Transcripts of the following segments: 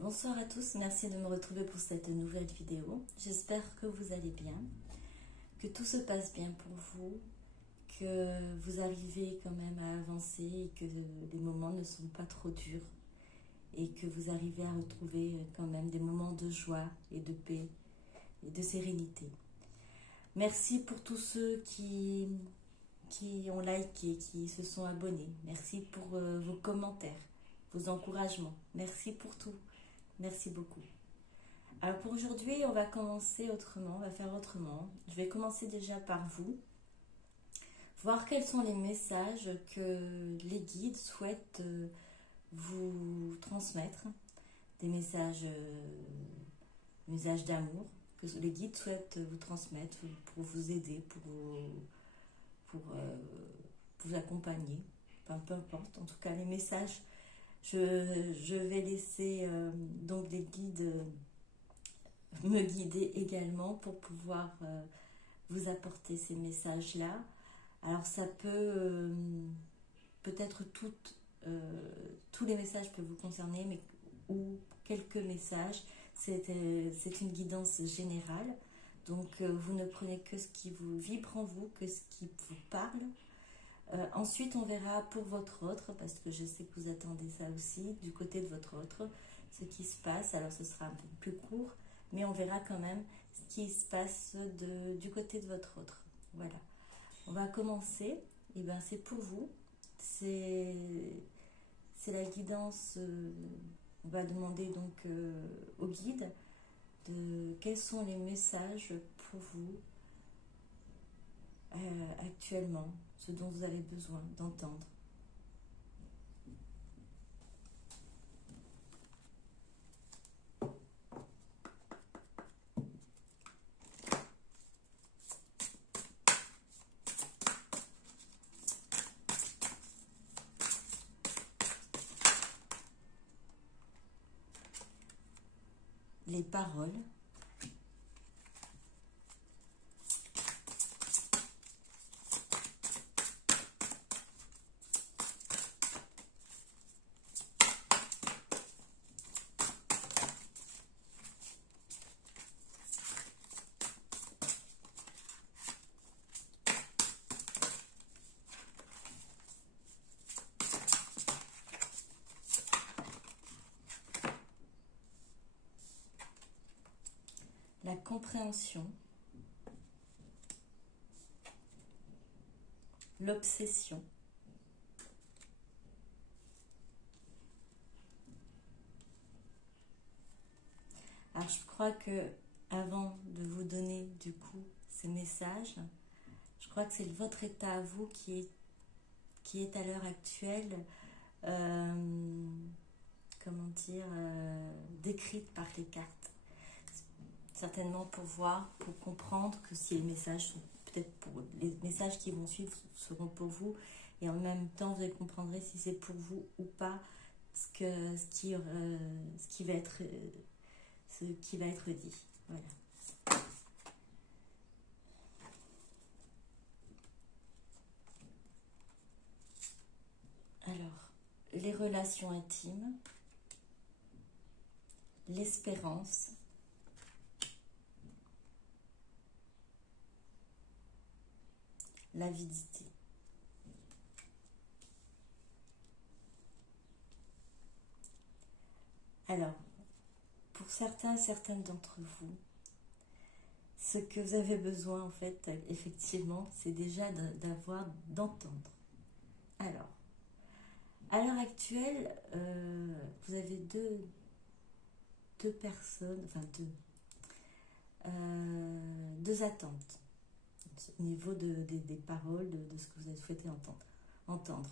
Bonsoir à tous, merci de me retrouver pour cette nouvelle vidéo. J'espère que vous allez bien, que tout se passe bien pour vous, que vous arrivez quand même à avancer et que les moments ne sont pas trop durs et que vous arrivez à retrouver quand même des moments de joie et de paix et de sérénité. Merci pour tous ceux qui ont liké, qui se sont abonnés. Merci pour vos commentaires, vos encouragements. Merci pour tout. Merci beaucoup. Alors pour aujourd'hui, on va commencer autrement, on va faire autrement. Je vais commencer déjà par vous. Voir quels sont les messages que les guides souhaitent vous transmettre. Des messages d'amour que les guides souhaitent vous transmettre pour vous aider, pour vous accompagner. Enfin, peu importe, en tout cas les messages. Je vais laisser donc les guides me guider également pour pouvoir vous apporter ces messages-là. Alors ça peut, peut-être tous les messages peuvent vous concerner, mais ou quelques messages. C'est une guidance générale. Donc vous ne prenez que ce qui vous vibre en vous, que ce qui vous parle. Ensuite, on verra pour votre autre, parce que je sais que vous attendez ça aussi, du côté de votre autre, ce qui se passe. Alors, ce sera un peu plus court, mais on verra quand même ce qui se passe du côté de votre autre. Voilà. On va commencer. Et bien, c'est pour vous. C'est la guidance. On va demander donc au guide de quels sont les messages pour vous actuellement, ce dont vous avez besoin d'entendre. Les paroles. La compréhension, l'obsession, alors je crois que avant de vous donner du coup ces messages, je crois que c'est votre état à vous qui est à l'heure actuelle comment dire décrite par les cartes. Certainement pour voir, pour comprendre que si les messages sont peut-être pour les messages qui vont suivre seront pour vous, et en même temps vous comprendrez si c'est pour vous ou pas ce qui va être dit. Voilà. Alors, les relations intimes, l'espérance, l'avidité. Alors, pour certaines d'entre vous, ce que vous avez besoin en fait, effectivement, c'est déjà d'entendre. Alors, à l'heure actuelle, vous avez deux personnes, enfin deux attentes au niveau des paroles, de ce que vous avez souhaité entendre.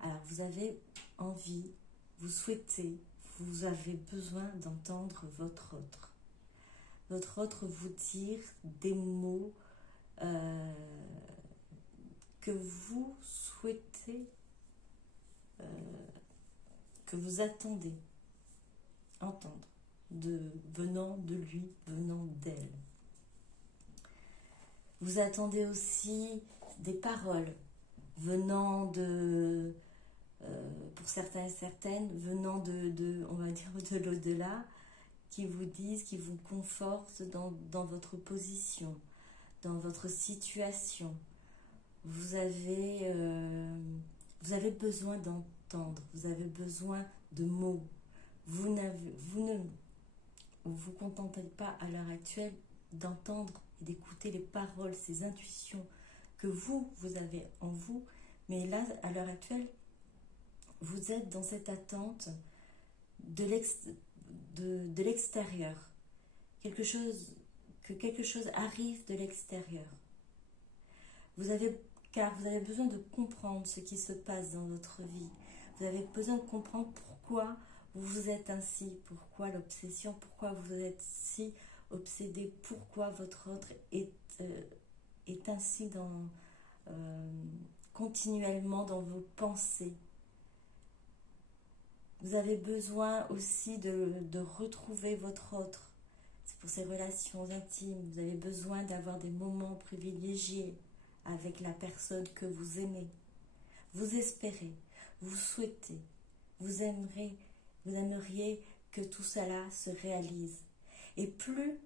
Alors, vous avez envie, vous souhaitez, vous avez besoin d'entendre votre autre. Votre autre vous dire des mots que vous souhaitez, que vous attendez entendre, venant de lui, venant d'elle. Vous attendez aussi des paroles venant de pour certains et certaines, venant on va dire, de l'au-delà, qui vous disent, qui vous confortent dans votre position, dans votre situation. Vous avez besoin d'entendre, vous avez besoin de mots. Vous ne vous contentez pas à l'heure actuelle d'entendre et d'écouter les paroles, ces intuitions que vous avez en vous, mais là, à l'heure actuelle, vous êtes dans cette attente de l'extérieur, que quelque chose arrive de l'extérieur. Car vous avez besoin de comprendre ce qui se passe dans votre vie. Vous avez besoin de comprendre pourquoi vous êtes ainsi, pourquoi l'obsession, pourquoi vous êtes si obsédé, pourquoi votre autre est ainsi continuellement dans vos pensées. Vous avez besoin aussi de retrouver votre autre. C'est pour ces relations intimes. Vous avez besoin d'avoir des moments privilégiés avec la personne que vous aimez. Vous espérez, vous souhaitez, vous aimeriez que tout cela se réalise. Et plus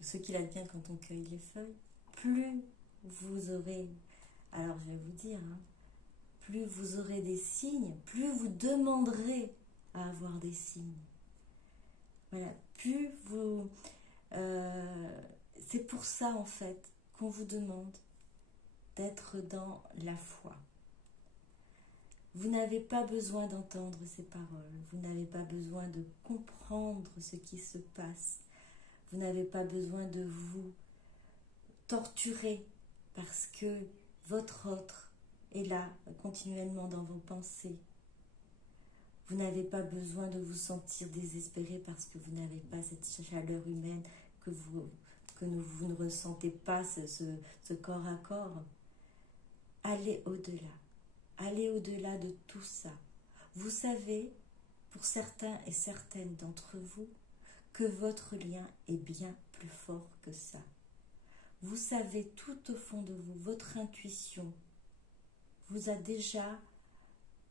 ce qu'il advient quand on cueille les feuilles, plus vous aurez, alors je vais vous dire, plus vous aurez des signes, plus vous demanderez à avoir des signes. Voilà, plus vous... c'est pour ça en fait qu'on vous demande d'être dans la foi. Vous n'avez pas besoin d'entendre ces paroles, vous n'avez pas besoin de comprendre ce qui se passe, vous n'avez pas besoin de vous torturer parce que votre autre est là continuellement dans vos pensées. Vous n'avez pas besoin de vous sentir désespéré parce que vous n'avez pas cette chaleur humaine, que vous ne ressentez pas ce corps à corps. Allez au-delà. Allez au-delà de tout ça. Vous savez, pour certains et certaines d'entre vous, que votre lien est bien plus fort que ça. Vous savez tout au fond de vous, votre intuition vous a déjà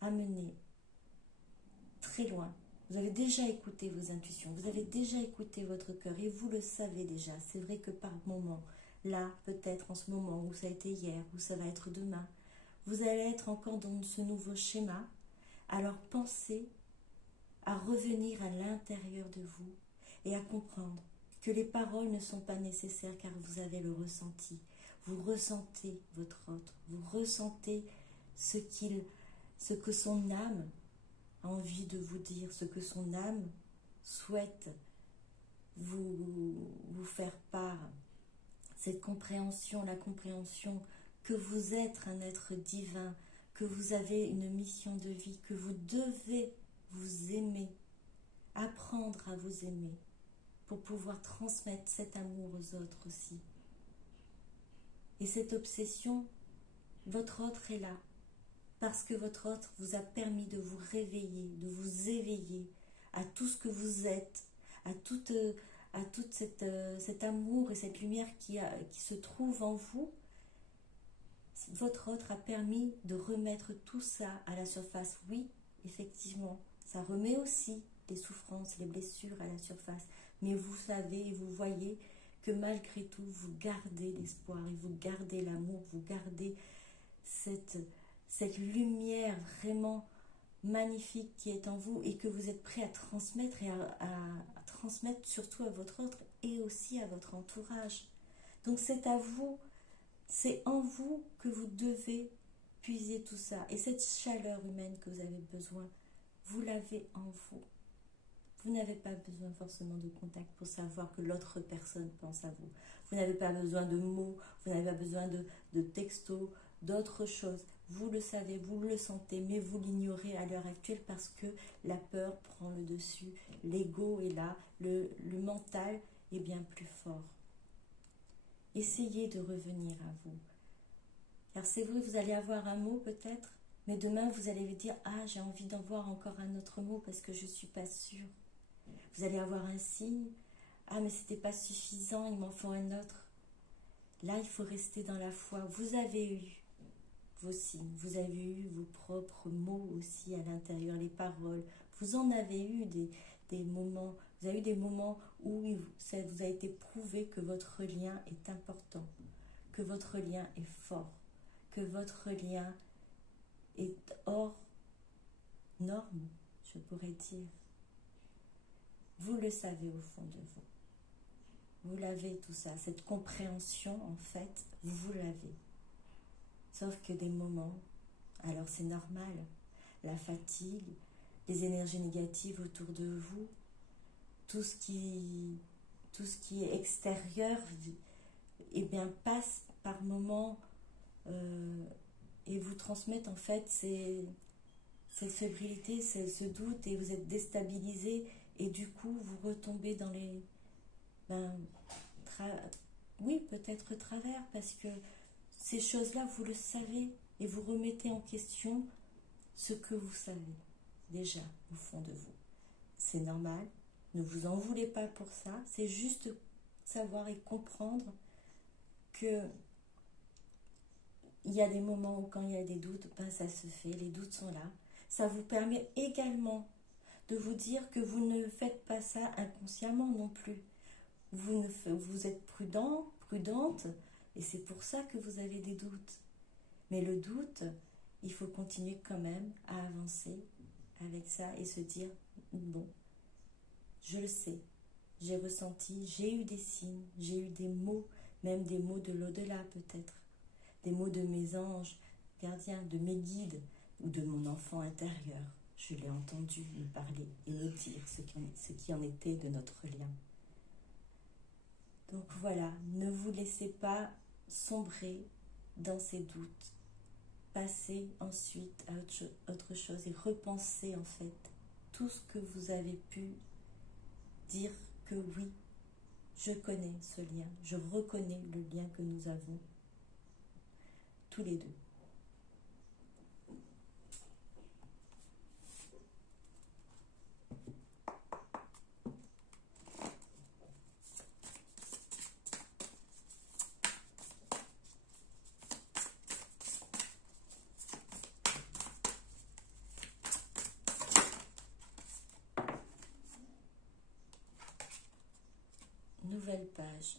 amené très loin. Vous avez déjà écouté vos intuitions, vous avez déjà écouté votre cœur et vous le savez déjà. C'est vrai que par moment, là, peut-être en ce moment, ou ça a été hier, ou ça va être demain, vous allez être encore dans ce nouveau schéma. Alors pensez à revenir à l'intérieur de vous et à comprendre que les paroles ne sont pas nécessaires car vous avez le ressenti. Vous ressentez votre autre, vous ressentez ce que son âme a envie de vous dire, ce que son âme souhaite vous faire part. Cette compréhension, la compréhension que vous êtes un être divin, que vous avez une mission de vie, que vous devez vous aimer, apprendre à vous aimer pour pouvoir transmettre cet amour aux autres aussi. Et cette obsession, votre autre est là, parce que votre autre vous a permis de vous réveiller, de vous éveiller à tout ce que vous êtes, à tout cet amour et cette lumière qui se trouve en vous. Votre autre a permis de remettre tout ça à la surface. Oui, effectivement, ça remet aussi les souffrances, les blessures à la surface. Mais vous savez et vous voyez que malgré tout, vous gardez l'espoir et vous gardez l'amour, vous gardez cette lumière vraiment magnifique qui est en vous et que vous êtes prêt à transmettre et à transmettre surtout à votre autre et aussi à votre entourage. Donc c'est à vous, c'est en vous que vous devez puiser tout ça. Et cette chaleur humaine que vous avez besoin, vous l'avez en vous. Vous n'avez pas besoin forcément de contact pour savoir que l'autre personne pense à vous. Vous n'avez pas besoin de mots, vous n'avez pas besoin de textos, d'autres choses. Vous le savez, vous le sentez, mais vous l'ignorez à l'heure actuelle parce que la peur prend le dessus. L'ego est là, le mental est bien plus fort. Essayez de revenir à vous. Car c'est vrai, vous allez avoir un mot peut-être, mais demain vous allez vous dire « Ah, j'ai envie d'en voir encore un autre mot parce que je ne suis pas sûre. » Vous allez avoir un signe « Ah, mais c'était pas suffisant, il m'en faut un autre. » Là, il faut rester dans la foi. Vous avez eu vos signes, vous avez eu vos propres mots aussi à l'intérieur, les paroles. Vous en avez eu des moments, vous avez eu des moments où ça vous a été prouvé que votre lien est important, que votre lien est fort, que votre lien est hors norme, je pourrais dire. Vous le savez au fond de vous. Vous l'avez tout ça, cette compréhension en fait, vous l'avez. Sauf que des moments, alors c'est normal, la fatigue, les énergies négatives autour de vous, tout ce qui est extérieur, eh bien, passe par moments et vous transmettent en fait cette fébrilité, ce doute, et vous êtes déstabilisé, et du coup vous retombez dans les... oui, peut-être travers, parce que ces choses-là, vous le savez, et vous remettez en question ce que vous savez déjà au fond de vous. C'est normal, ne vous en voulez pas pour ça, c'est juste savoir et comprendre que il y a des moments où quand il y a des doutes, ça se fait, les doutes sont là. Ça vous permet également de vous dire que vous ne faites pas ça inconsciemment non plus. Vous êtes prudent, prudente, et c'est pour ça que vous avez des doutes. Mais le doute, il faut continuer quand même à avancer avec ça et se dire, bon, je le sais, j'ai ressenti, j'ai eu des signes, j'ai eu des mots, même des mots de l'au-delà peut-être, des mots de mes anges gardiens, de mes guides ou de mon enfant intérieur. Je l'ai entendu me parler et me dire ce qui en était de notre lien. Donc voilà, ne vous laissez pas sombrer dans ces doutes. Passez ensuite à autre chose et repensez en fait tout ce que vous avez pu dire que oui, je connais ce lien, je reconnais le lien que nous avons tous les deux. Nouvelle page.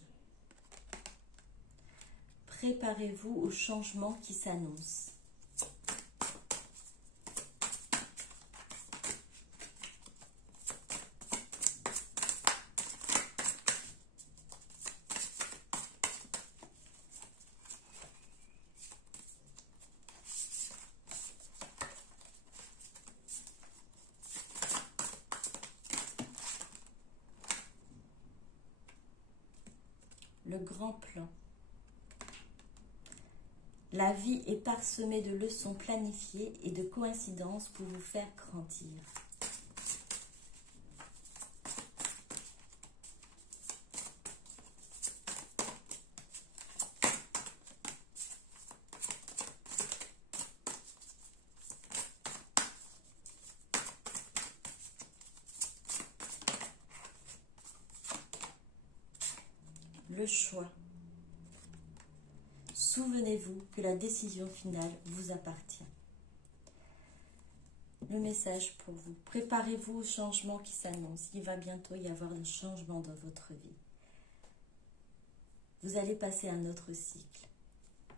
Préparez-vous au changement qui s'annonce. Le grand plan. La vie est parsemée de leçons planifiées et de coïncidences pour vous faire grandir. Le choix. Souvenez-vous que la décision finale vous appartient. Le message pour vous. Préparez-vous au changement qui s'annonce. Il va bientôt y avoir un changement dans votre vie. Vous allez passer un autre cycle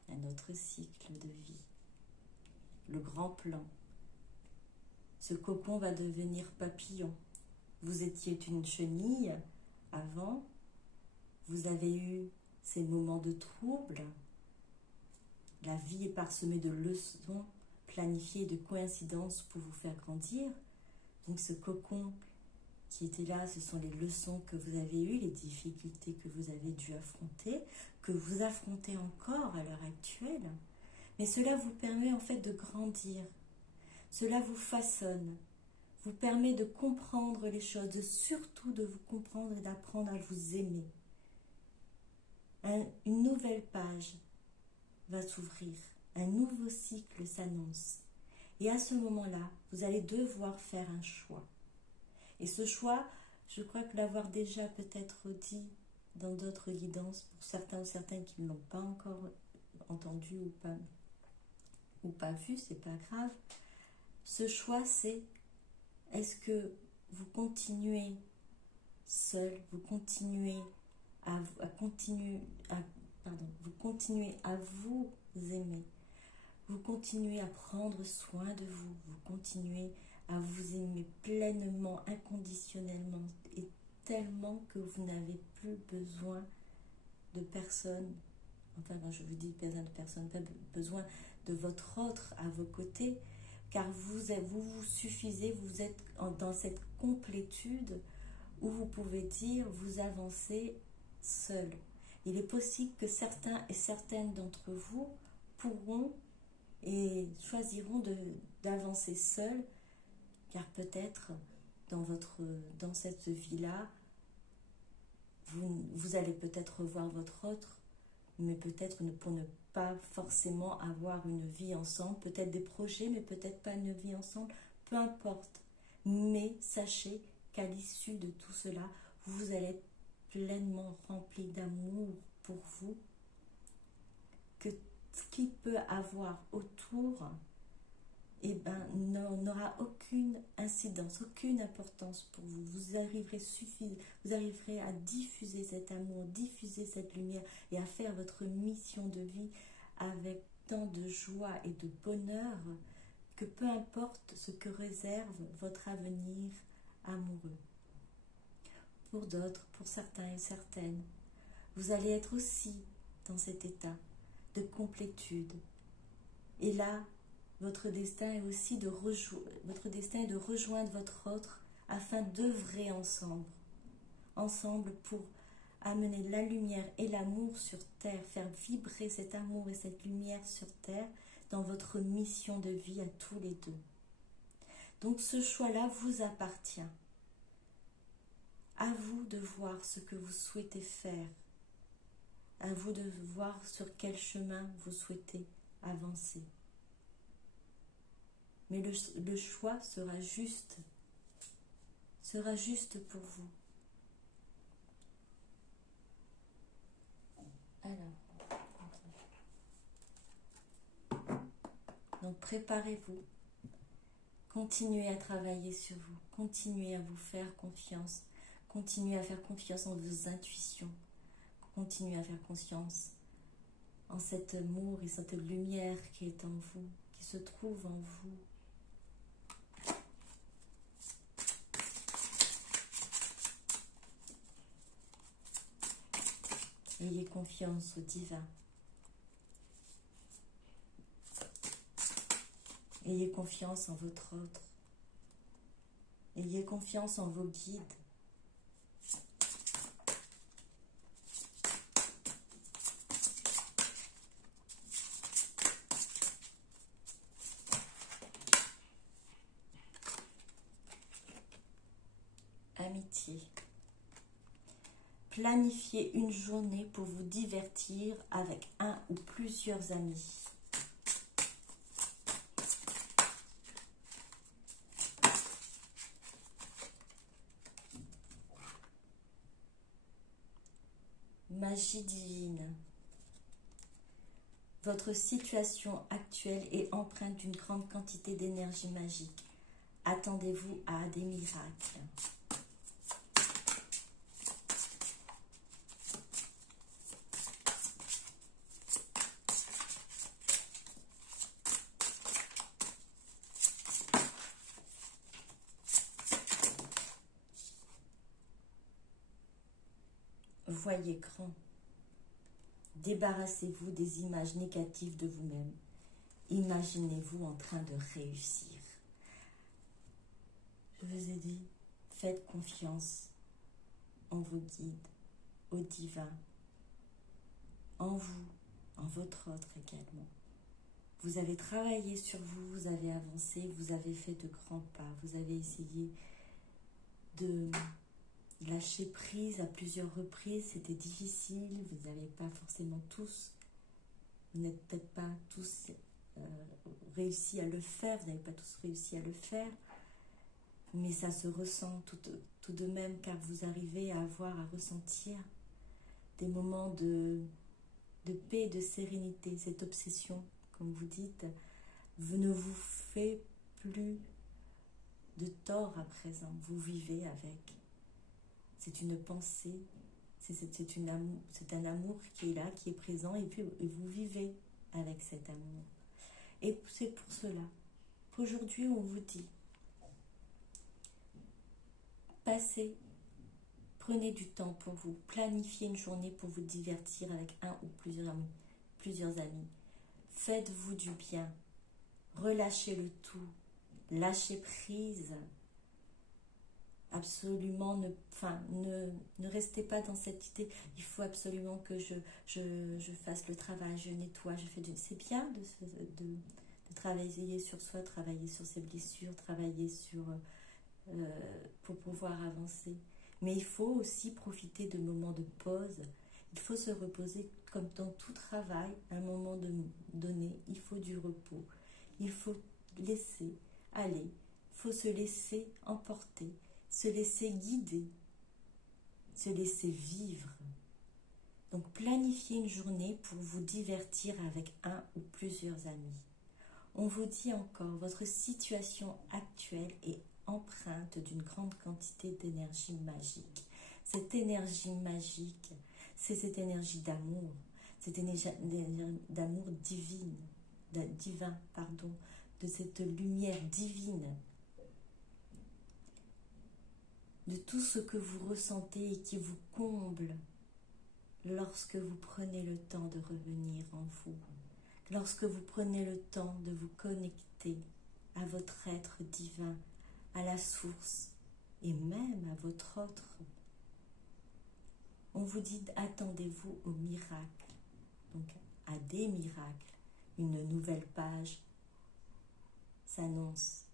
de vie. Le grand plan. Ce cocon va devenir papillon. Vous étiez une chenille avant. Vous avez eu ces moments de trouble. La vie est parsemée de leçons planifiées et de coïncidences pour vous faire grandir. Donc ce cocon qui était là, ce sont les leçons que vous avez eues, les difficultés que vous avez dû affronter, que vous affrontez encore à l'heure actuelle. Mais cela vous permet en fait de grandir. Cela vous façonne, vous permet de comprendre les choses, surtout de vous comprendre et d'apprendre à vous aimer. Une nouvelle page va s'ouvrir, un nouveau cycle s'annonce. Et à ce moment-là, vous allez devoir faire un choix. Et ce choix, je crois que l'avoir déjà peut-être dit dans d'autres guidances, pour certains ou certaines qui ne l'ont pas encore entendu ou pas ou pas vu, c'est pas grave. Ce choix, c'est est-ce que vous continuez seul, vous continuez vous continuez à vous aimer, vous continuez à prendre soin de vous, vous continuez à vous aimer pleinement, inconditionnellement et tellement que vous n'avez plus besoin de personne, enfin quand je vous dis besoin de personne, pas besoin de votre autre à vos côtés, car vous suffisez, vous êtes dans cette complétude où vous pouvez dire, vous avancez seul. Il est possible que certains et certaines d'entre vous pourront et choisiront d'avancer seuls, car peut-être dans cette vie-là, vous allez peut-être revoir votre autre, mais peut-être pour ne pas forcément avoir une vie ensemble, peut-être des projets, mais peut-être pas une vie ensemble, peu importe. Mais sachez qu'à l'issue de tout cela, vous allez être pleinement rempli d'amour pour vous, que ce qu'il peut avoir autour n'aura aucune incidence, aucune importance pour vous. Vous arriverez à diffuser cet amour, diffuser cette lumière et à faire votre mission de vie avec tant de joie et de bonheur que peu importe ce que réserve votre avenir amoureux. Pour d'autres, pour certains et certaines, vous allez être aussi dans cet état de complétude. Et là, votre destin est aussi de rejoindre votre autre afin d'œuvrer ensemble pour amener la lumière et l'amour sur terre, faire vibrer cet amour et cette lumière sur terre dans votre mission de vie à tous les deux. Donc ce choix-là vous appartient. À vous de voir ce que vous souhaitez faire. À vous de voir sur quel chemin vous souhaitez avancer. Mais le choix sera juste pour vous. Alors, donc préparez-vous. Continuez à travailler sur vous. Continuez à vous faire confiance. Continuez à faire confiance en vos intuitions. Continuez à faire confiance en cet amour et cette lumière qui est en vous, qui se trouve en vous. Ayez confiance au divin. Ayez confiance en votre autre. Ayez confiance en vos guides. Amitié. Planifiez une journée pour vous divertir avec un ou plusieurs amis. Magie divine. Votre situation actuelle est empreinte d'une grande quantité d'énergie magique. Attendez-vous à des miracles. Voyez grand. Débarrassez-vous des images négatives de vous-même. Imaginez-vous en train de réussir. Je vous ai dit, faites confiance en vos guides, au divin, en vous, en votre autre également. Vous avez travaillé sur vous, vous avez avancé, vous avez fait de grands pas, vous avez essayé de lâcher prise à plusieurs reprises, c'était difficile, vous n'avez pas forcément tous, vous n'êtes peut-être pas tous réussi à le faire, vous n'avez pas tous réussi à le faire, mais ça se ressent tout de même, car vous arrivez à ressentir des moments de paix et de sérénité, cette obsession, comme vous dites, ne vous fait plus de tort à présent. Vous vivez avec. C'est une pensée, c'est un amour qui est là, qui est présent, et puis vous vivez avec cet amour. Et c'est pour cela qu'aujourd'hui on vous dit, prenez du temps pour vous, planifiez une journée pour vous divertir avec un ou plusieurs amis. Faites-vous du bien, relâchez le tout, lâchez prise. Absolument, ne restez pas dans cette idée, il faut absolument que je fasse le travail, je nettoie, c'est bien de travailler sur soi, travailler sur ses blessures, travailler pour pouvoir avancer. Mais il faut aussi profiter de moments de pause, il faut se reposer comme dans tout travail, à un moment donné, il faut du repos, il faut laisser aller, il faut se laisser emporter, se laisser guider, se laisser vivre. Donc planifiez une journée pour vous divertir avec un ou plusieurs amis. On vous dit encore, votre situation actuelle est empreinte d'une grande quantité d'énergie magique. Cette énergie magique, c'est cette énergie d'amour, cette énergie d'amour divin, de cette lumière divine, de tout ce que vous ressentez et qui vous comble lorsque vous prenez le temps de revenir en vous, lorsque vous prenez le temps de vous connecter à votre être divin, à la source et même à votre autre. On vous dit, attendez-vous au miracle, donc à des miracles. Une nouvelle page s'annonce.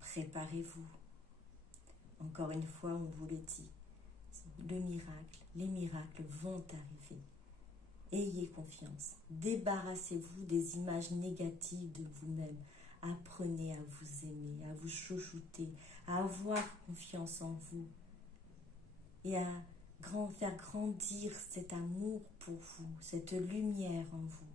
Préparez-vous. Encore une fois, on vous le dit, les miracles vont arriver. Ayez confiance. Débarrassez-vous des images négatives de vous-même. Apprenez à vous aimer, à vous chouchouter, à avoir confiance en vous et à faire grandir cet amour pour vous, cette lumière en vous.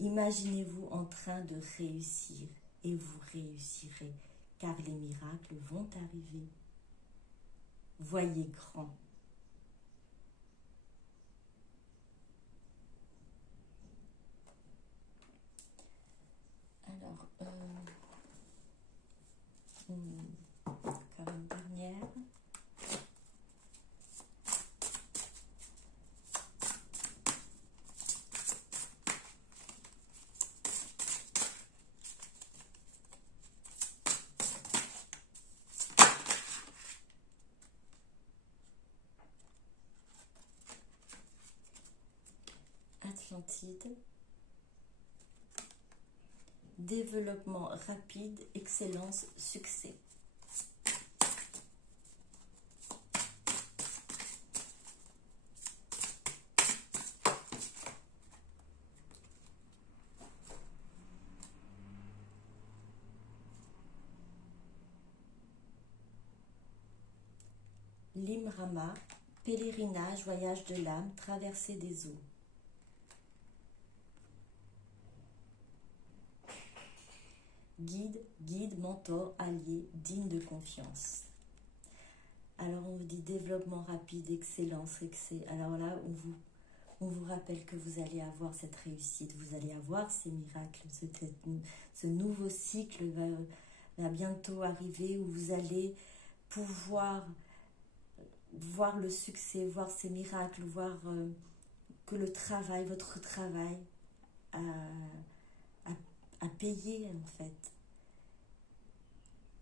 Imaginez-vous en train de réussir et vous réussirez, car les miracles vont arriver. Voyez grand. Alors, comme dernière. Atlantide. Développement rapide, excellence, succès. Limrama, pèlerinage, voyage de l'âme, traversée des eaux. Guide, mentor, allié, digne de confiance. Alors on vous dit développement rapide, excellence, excès. Alors là, on vous rappelle que vous allez avoir cette réussite, vous allez avoir ces miracles, ce nouveau cycle va bientôt arriver où vous allez pouvoir voir le succès, voir ces miracles, voir que votre travail a payé en fait.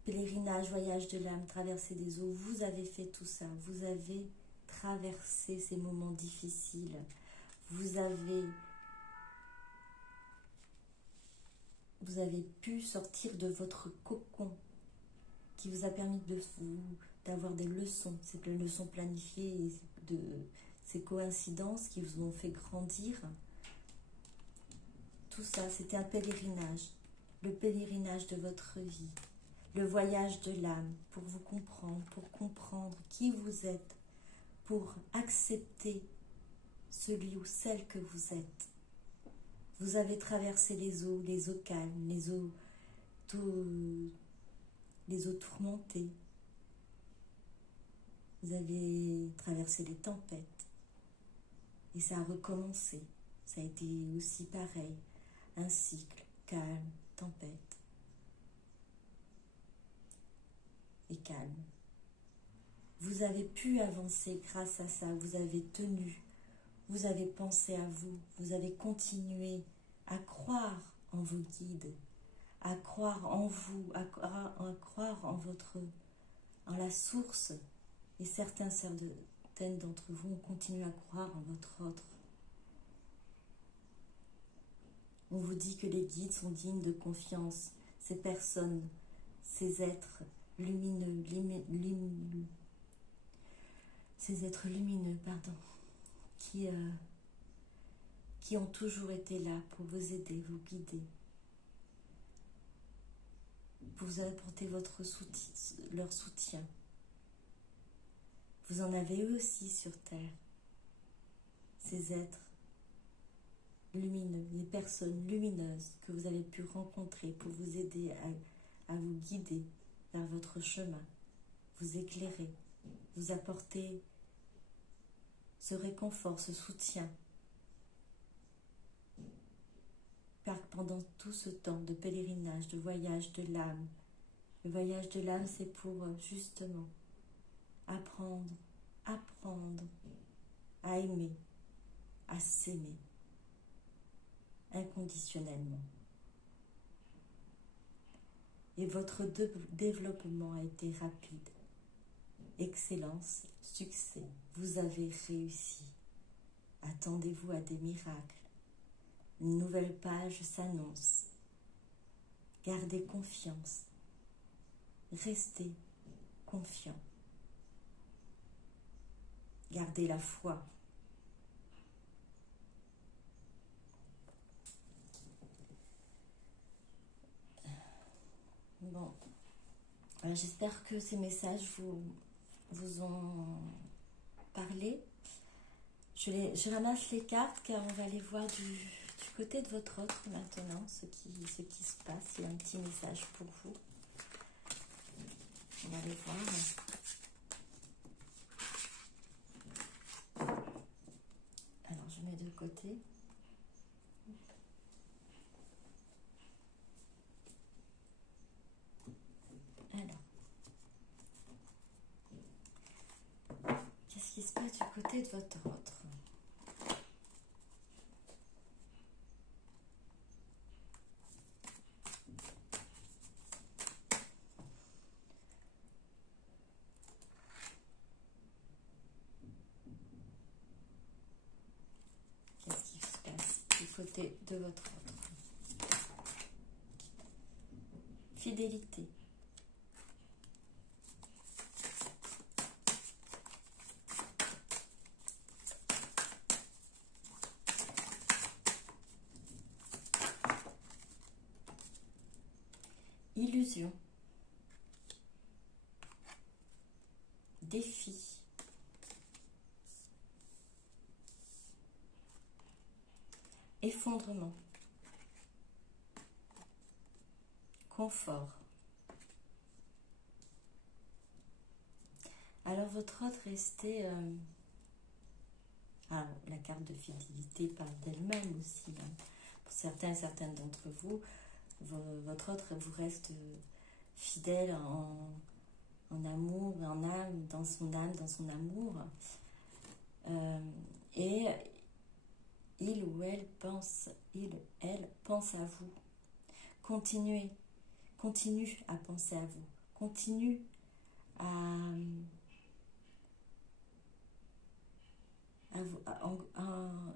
Pèlerinage, voyage de l'âme, traversée des eaux, vous avez fait tout ça, vous avez traversé ces moments difficiles, vous avez pu sortir de votre cocon qui vous a permis d'avoir des leçons, ces leçons planifiées, de ces coïncidences qui vous ont fait grandir. Tout ça, c'était un pèlerinage, le pèlerinage de votre vie. Le voyage de l'âme pour vous comprendre, pour comprendre qui vous êtes, pour accepter celui ou celle que vous êtes. Vous avez traversé les eaux calmes, les eaux tourmentées. Vous avez traversé les tempêtes. Et ça a recommencé. Ça a été aussi pareil. Un cycle, calme, tempête. Et calme. Vous avez pu avancer grâce à ça. Vous avez tenu. Vous avez pensé à vous. Vous avez continué à croire en vos guides. À croire en vous. À croire en la source. Et certaines d'entre vous ont continué à croire en votre autre. On vous dit que les guides sont dignes de confiance. Ces personnes, ces êtres lumineux, qui ont toujours été là pour vous aider, vous guider, pour vous apporter leur soutien. Vous en avez eux aussi sur Terre, ces êtres lumineux, les personnes lumineuses que vous avez pu rencontrer pour vous aider à vous guider vers votre chemin, vous éclairer, vous apporter ce réconfort, ce soutien. Car pendant tout ce temps de pèlerinage, de voyage de l'âme, le voyage de l'âme, c'est pour justement apprendre à aimer, à s'aimer inconditionnellement. Et votre développement a été rapide. Excellence, succès, vous avez réussi. Attendez-vous à des miracles. Une nouvelle page s'annonce. Gardez confiance. Restez confiant. Gardez la foi. Bon, j'espère que ces messages vous ont parlé. Je ramasse les cartes car on va aller voir du côté de votre autre maintenant, ce qui se passe. Il y a un petit message pour vous. On va aller voir. Alors, je mets de côté. Alors, qu'est-ce qui se passe du côté de votre autre? Qu'est-ce qui se passe du côté de votre autre? Fidélité. Illusion. Défi. Effondrement. Confort. Alors votre autre restait... la carte de fidélité parle d'elle-même aussi. Hein. Pour certaines d'entre vous, votre autre vous reste fidèle en amour, en âme, dans son amour. Et il ou elle pense à vous. Continue à penser à vous. Continue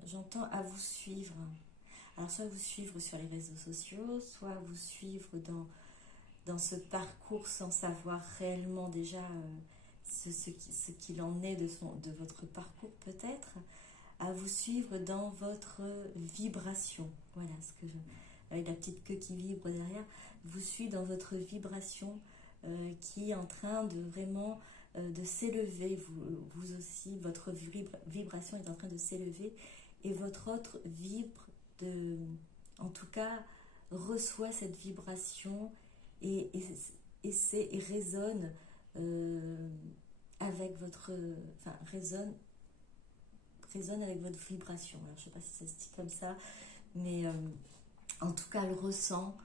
j'entends à vous suivre. Alors soit vous suivre sur les réseaux sociaux, soit vous suivre dans ce parcours sans savoir réellement déjà ce qu'il en est de votre parcours peut-être, à vous suivre dans votre vibration. Voilà, avec la petite queue qui vibre derrière, vous suit dans votre vibration qui est en train de vraiment de s'élever. Vous aussi, votre vibration est en train de s'élever et votre autre vibre en tout cas, reçoit cette vibration et résonne avec votre, enfin résonne avec votre vibration. Alors, je ne sais pas si ça se dit comme ça, mais en tout cas, elle ressent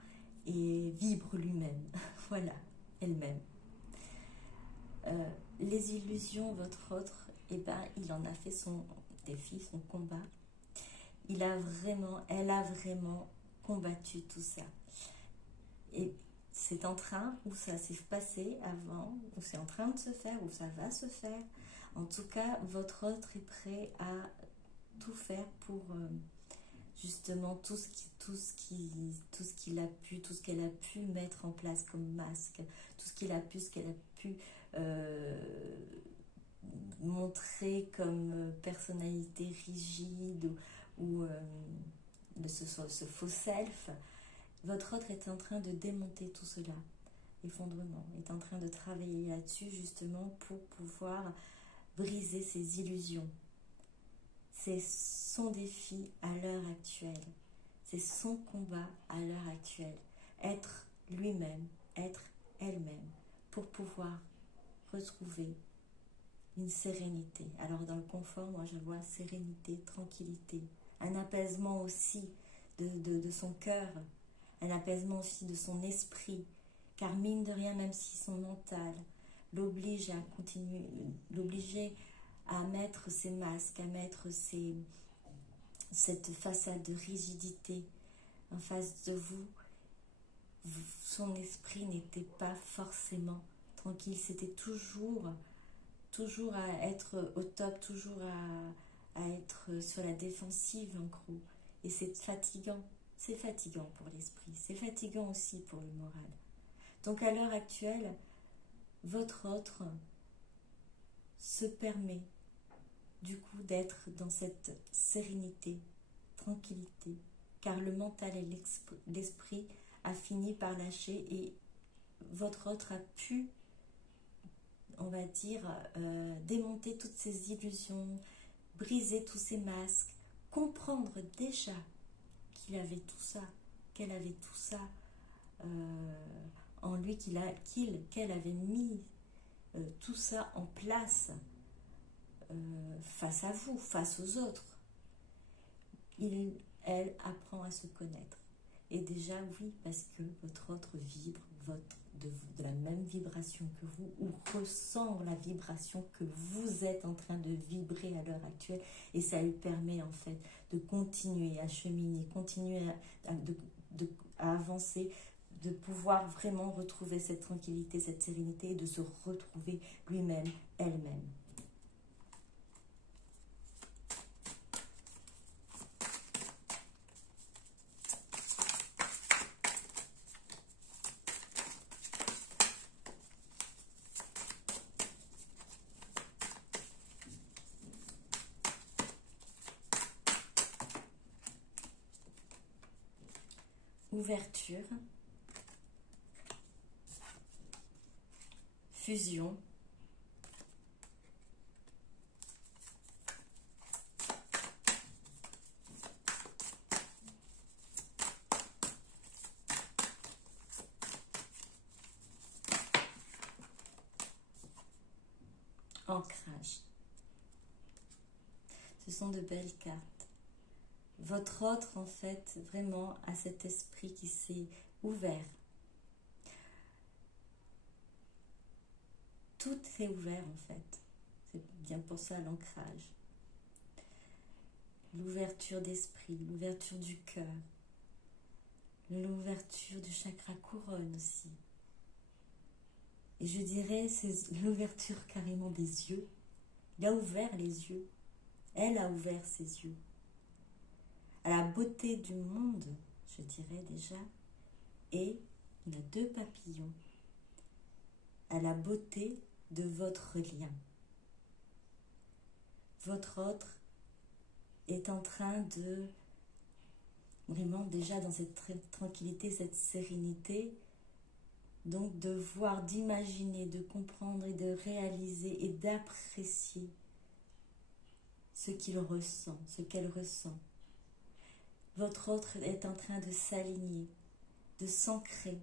et vibre lui-même. Voilà, elle-même. Les illusions, votre autre, eh ben, il en a fait son défi, son combat. Elle a vraiment combattu tout ça. Et c'est en train, ou ça s'est passé avant, ou c'est en train de se faire, ou ça va se faire. En tout cas, votre autre est prêt à tout faire pour justement tout ce qu'elle a pu mettre en place comme masque, tout ce qu'elle a pu montrer comme personnalité rigide ou ce faux self. Votre autre est en train de démonter tout cela, l'effondrement, est en train de travailler là-dessus justement pour pouvoir briser ses illusions. C'est son défi à l'heure actuelle, c'est son combat à l'heure actuelle, être lui-même, être elle-même, pour pouvoir retrouver une sérénité. Alors dans le confort, moi je vois sérénité, tranquillité, un apaisement aussi de son cœur, un apaisement aussi de son esprit, car mine de rien, même si son mental l'oblige à continuer, l'obliger à mettre ses masques, à mettre cette façade de rigidité en face de vous, son esprit n'était pas forcément tranquille, c'était toujours à être au top, toujours à être sur la défensive en gros. Et c'est fatigant pour l'esprit, c'est fatigant aussi pour le moral. Donc à l'heure actuelle, votre autre se permet du coup d'être dans cette sérénité, tranquillité, car le mental et l'esprit a fini par lâcher et votre autre a pu, on va dire, démonter toutes ces illusions, briser tous ces masques, comprendre déjà qu'il avait tout ça, qu'elle avait tout ça en lui, qu'elle avait mis tout ça en place face à vous, face aux autres. Elle apprend à se connaître. Et déjà, oui, parce que votre autre vibre de la même vibration que vous, ou ressent la vibration que vous êtes en train de vibrer à l'heure actuelle, et ça lui permet en fait de continuer à cheminer, continuer à avancer, de pouvoir vraiment retrouver cette tranquillité, cette sérénité, et de se retrouver lui-même, elle-même. Ouverture, fusion, ancrage. Ce sont de belles cartes. Votre autre, en fait, vraiment a cet esprit qui s'est ouvert. Tout est ouvert, en fait. C'est bien pour ça l'ancrage. L'ouverture d'esprit, l'ouverture du cœur, l'ouverture du chakra couronne aussi. Et je dirais, c'est l'ouverture carrément des yeux. Il a ouvert les yeux. Elle a ouvert ses yeux. À la beauté du monde, je dirais déjà, et il y a 2 papillons, à la beauté de votre lien. Votre autre est en train de, vraiment déjà dans cette tranquillité, cette sérénité, donc de voir, d'imaginer, de comprendre et de réaliser et d'apprécier ce qu'il ressent, ce qu'elle ressent. Votre autre est en train de s'aligner, de s'ancrer.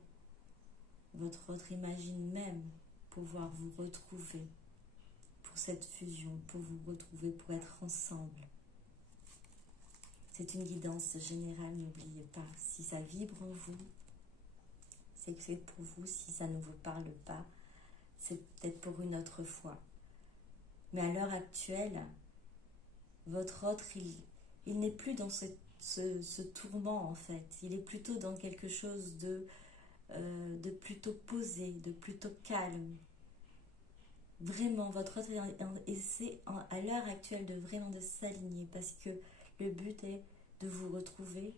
Votre autre imagine même pouvoir vous retrouver pour cette fusion, pour vous retrouver, pour être ensemble. C'est une guidance générale, n'oubliez pas. Si ça vibre en vous, c'est que c'est pour vous. Si ça ne vous parle pas, c'est peut-être pour une autre fois. Mais à l'heure actuelle, votre autre, il n'est plus dans ce tourment en fait. Il est plutôt dans quelque chose de plutôt posé, de plutôt calme. Vraiment, votre autre essaie à l'heure actuelle de vraiment de s'aligner parce que le but est de vous retrouver.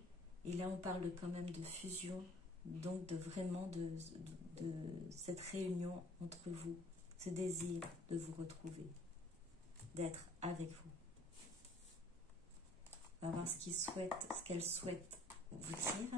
Et là, on parle quand même de fusion, donc de vraiment de cette réunion entre vous, ce désir de vous retrouver, d'être avec vous. On va voir ce qu'il souhaite, ce qu'elle souhaite vous dire.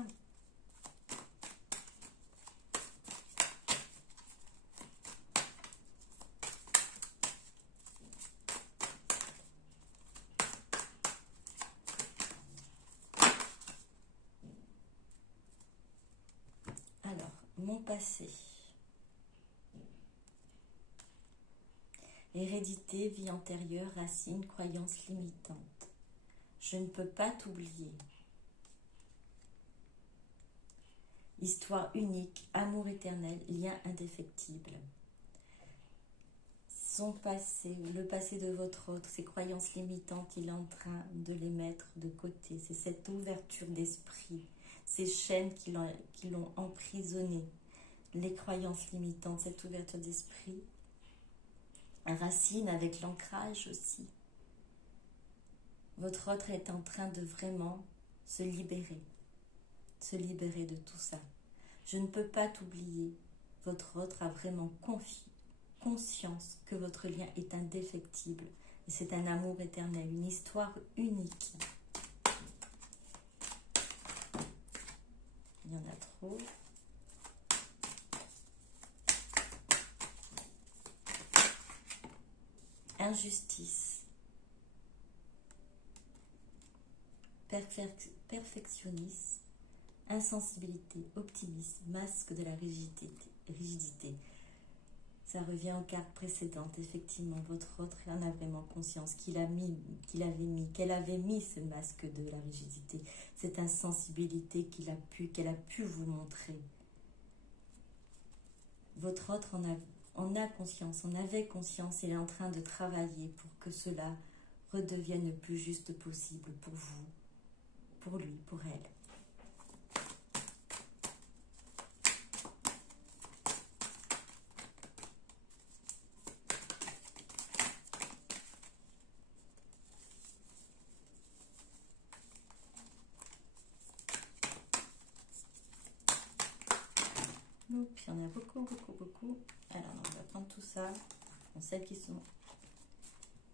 Alors, mon passé. Hérédité, vie antérieure, racines, croyances limitantes. Je ne peux pas t'oublier. Histoire unique, amour éternel, lien indéfectible. Son passé, le passé de votre autre, ses croyances limitantes, il est en train de les mettre de côté. C'est cette ouverture d'esprit, ces chaînes qui l'ont emprisonné, les croyances limitantes, cette ouverture d'esprit. Racine avec l'ancrage aussi. Votre autre est en train de vraiment se libérer de tout ça. Je ne peux pas t'oublier. Votre autre a vraiment conscience que votre lien est indéfectible et c'est un amour éternel, une histoire unique. Il y en a trop. Injustice. Perfectionnisme. Insensibilité, optimisme, masque de la rigidité. Ça revient aux cartes précédentes. Effectivement, votre autre en a vraiment conscience qu'elle avait mis ce masque de la rigidité, cette insensibilité qu'elle a pu vous montrer. Votre autre en a conscience, en avait conscience, il est en train de travailler pour que cela redevienne le plus juste possible pour vous, pour lui, pour elle. Puis il y en a beaucoup. Alors, on va prendre tout ça. Bon, celles qui sont...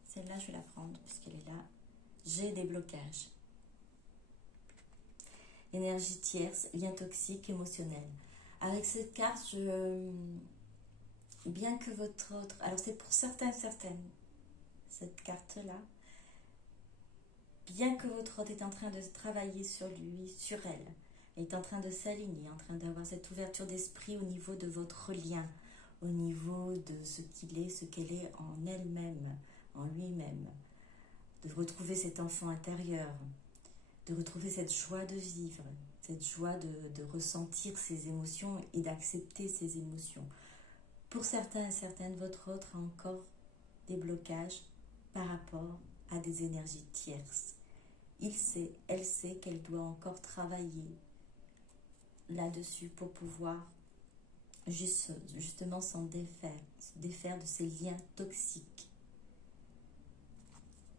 Celle-là, je vais la prendre puisqu'elle est là. J'ai des blocages. Énergie tierce, lien toxique, émotionnel. Avec cette carte, bien que votre autre... Alors, c'est pour certaines, cette carte-là. Bien que votre autre est en train de travailler sur lui, sur elle, est en train de s'aligner, en train d'avoir cette ouverture d'esprit au niveau de votre lien, au niveau de ce qu'il est, ce qu'elle est en elle-même, en lui-même, de retrouver cet enfant intérieur, de retrouver cette joie de vivre, cette joie de ressentir ses émotions et d'accepter ses émotions. Pour certains et certaines, votre autre a encore des blocages par rapport à des énergies tierces. Elle sait qu'elle doit encore travailler là-dessus pour pouvoir justement s'en défaire de ces liens toxiques.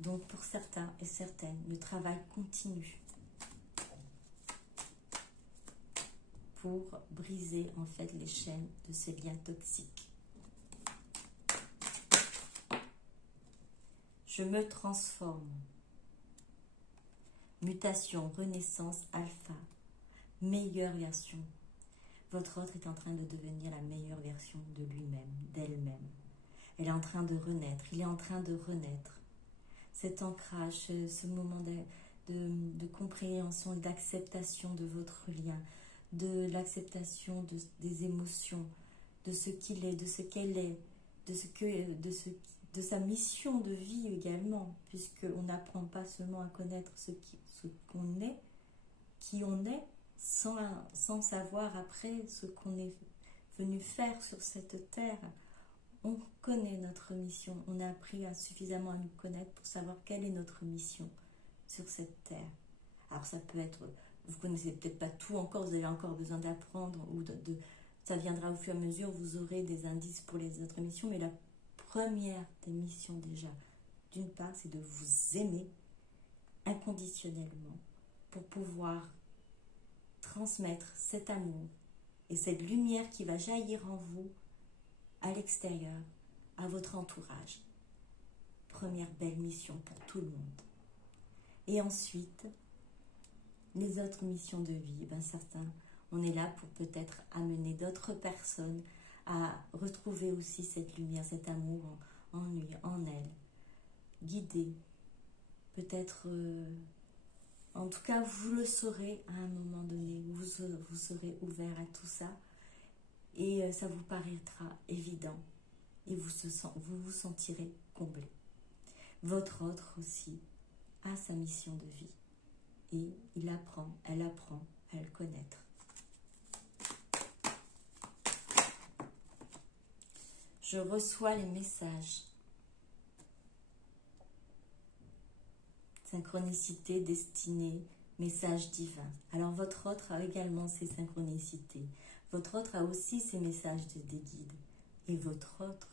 Donc pour certains et certaines, le travail continue pour briser en fait les chaînes de ces liens toxiques. Je me transforme. Mutation, renaissance, alpha. Meilleure version. Votre autre est en train de devenir la meilleure version de lui-même, d'elle-même. Elle est en train de renaître, il est en train de renaître. Cet ancrage, ce moment de compréhension et d'acceptation de votre lien, de l'acceptation des émotions, de ce qu'il est, de ce qu'elle est, de sa mission de vie également, puisqu'on n'apprend pas seulement à connaître ce qu'on est, qui on est, sans savoir après ce qu'on est venu faire sur cette terre. On connaît notre mission, on a appris suffisamment à nous connaître pour savoir quelle est notre mission sur cette terre. Alors ça peut être, vous connaissez peut-être pas tout encore, vous avez encore besoin d'apprendre, ou ça viendra au fur et à mesure, vous aurez des indices pour les autres missions, mais la première des missions déjà, d'une part, c'est de vous aimer inconditionnellement pour pouvoir transmettre cet amour et cette lumière qui va jaillir en vous à l'extérieur, à votre entourage. Première belle mission pour tout le monde. Et ensuite, les autres missions de vie, certains, on est là pour peut-être amener d'autres personnes à retrouver aussi cette lumière, cet amour en lui, en elle. Guider, peut-être, en tout cas, vous le saurez à un moment donné, vous serez ouvert à tout ça et ça vous paraîtra évident et vous vous sentirez comblé. Votre autre aussi a sa mission de vie et elle apprend à le connaître. Je reçois les messages. Synchronicité, destinée, message divin. Alors votre autre a également ses synchronicités. Votre autre a aussi ses messages des guides. Et votre autre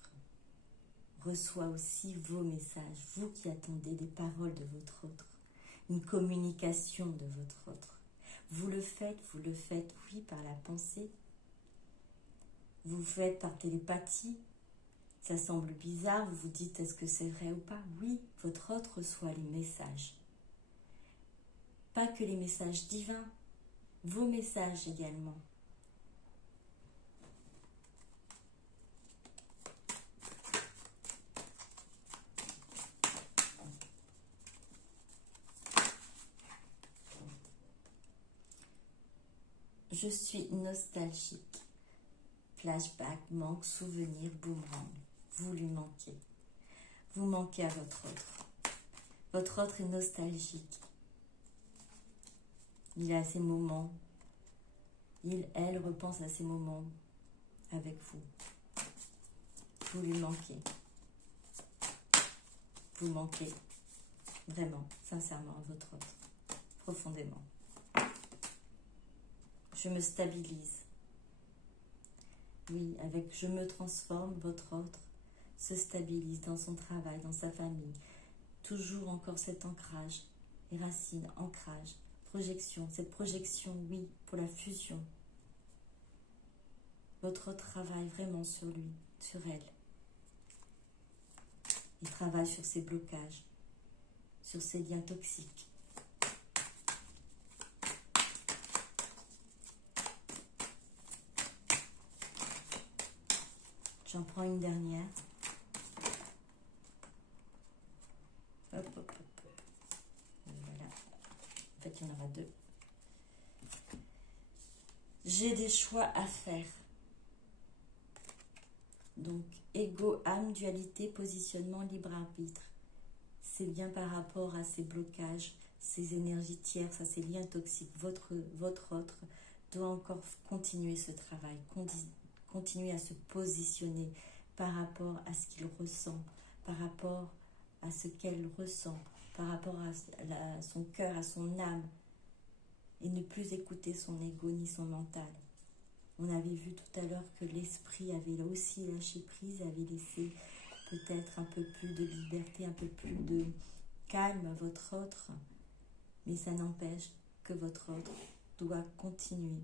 reçoit aussi vos messages. Vous qui attendez des paroles de votre autre. Une communication de votre autre. Vous le faites, oui, par la pensée. Vous le faites par télépathie. Ça semble bizarre, vous vous dites est-ce que c'est vrai ou pas? Oui, votre autre reçoit les messages. Pas que les messages divins, vos messages également. Je suis nostalgique. Flashback, manque, souvenir, boomerang. Vous lui manquez. Vous manquez à votre autre. Votre autre est nostalgique. Il a ces moments. Elle repense à ces moments avec vous. Vous lui manquez. Vous manquez vraiment, sincèrement à votre autre. Profondément. Je me stabilise. Oui, avec je me transforme, votre autre se stabilise dans son travail, dans sa famille. Toujours encore cet ancrage, les racines, ancrage, projection. Cette projection, oui, pour la fusion. Votre autre travaille vraiment sur lui, sur elle. Il travaille sur ses blocages, sur ses liens toxiques. J'en prends une dernière. Hop, hop, hop. Voilà. En fait, il y en aura deux. J'ai des choix à faire. Donc, ego, âme, dualité, positionnement, libre arbitre. C'est bien par rapport à ces blocages, ces énergies tierces, à ces liens toxiques. Votre autre doit encore continuer ce travail, continuer à se positionner par rapport à ce qu'il ressent, par rapport à ce qu'elle ressent, par rapport à son cœur, à son âme, et ne plus écouter son ego ni son mental. On avait vu tout à l'heure que l'esprit avait aussi lâché prise, avait laissé peut-être un peu plus de liberté, un peu plus de calme à votre autre, mais ça n'empêche que votre autre doit continuer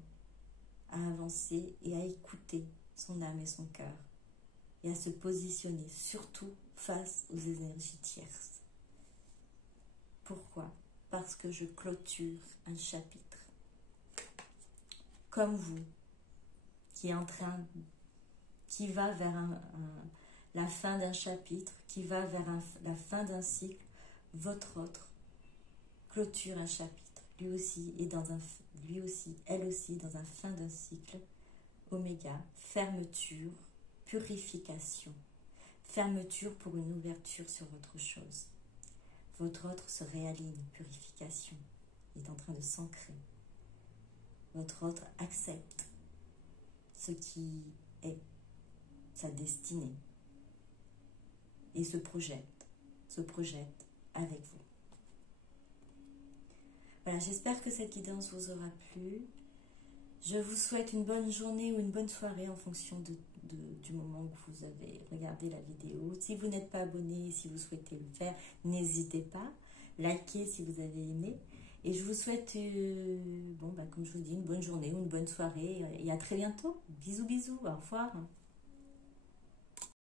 à avancer et à écouter son âme et son cœur et à se positionner surtout face aux énergies tierces. Pourquoi? Parce que je clôture un chapitre. Comme vous, qui va vers la fin d'un chapitre, qui va vers la fin d'un cycle, votre autre clôture un chapitre, lui aussi, elle aussi, dans un fin d'un cycle. Oméga, fermeture, purification. Fermeture pour une ouverture sur autre chose. Votre autre se réaligne, purification. Il est en train de s'ancrer. Votre autre accepte ce qui est sa destinée et se projette avec vous. Voilà, j'espère que cette guidance vous aura plu. Je vous souhaite une bonne journée ou une bonne soirée en fonction du moment où vous avez regardé la vidéo. Si vous n'êtes pas abonné, si vous souhaitez le faire, n'hésitez pas. Likez si vous avez aimé. Et je vous souhaite, comme je vous dis, une bonne journée ou une bonne soirée. Et à très bientôt. Bisous, bisous. Au revoir.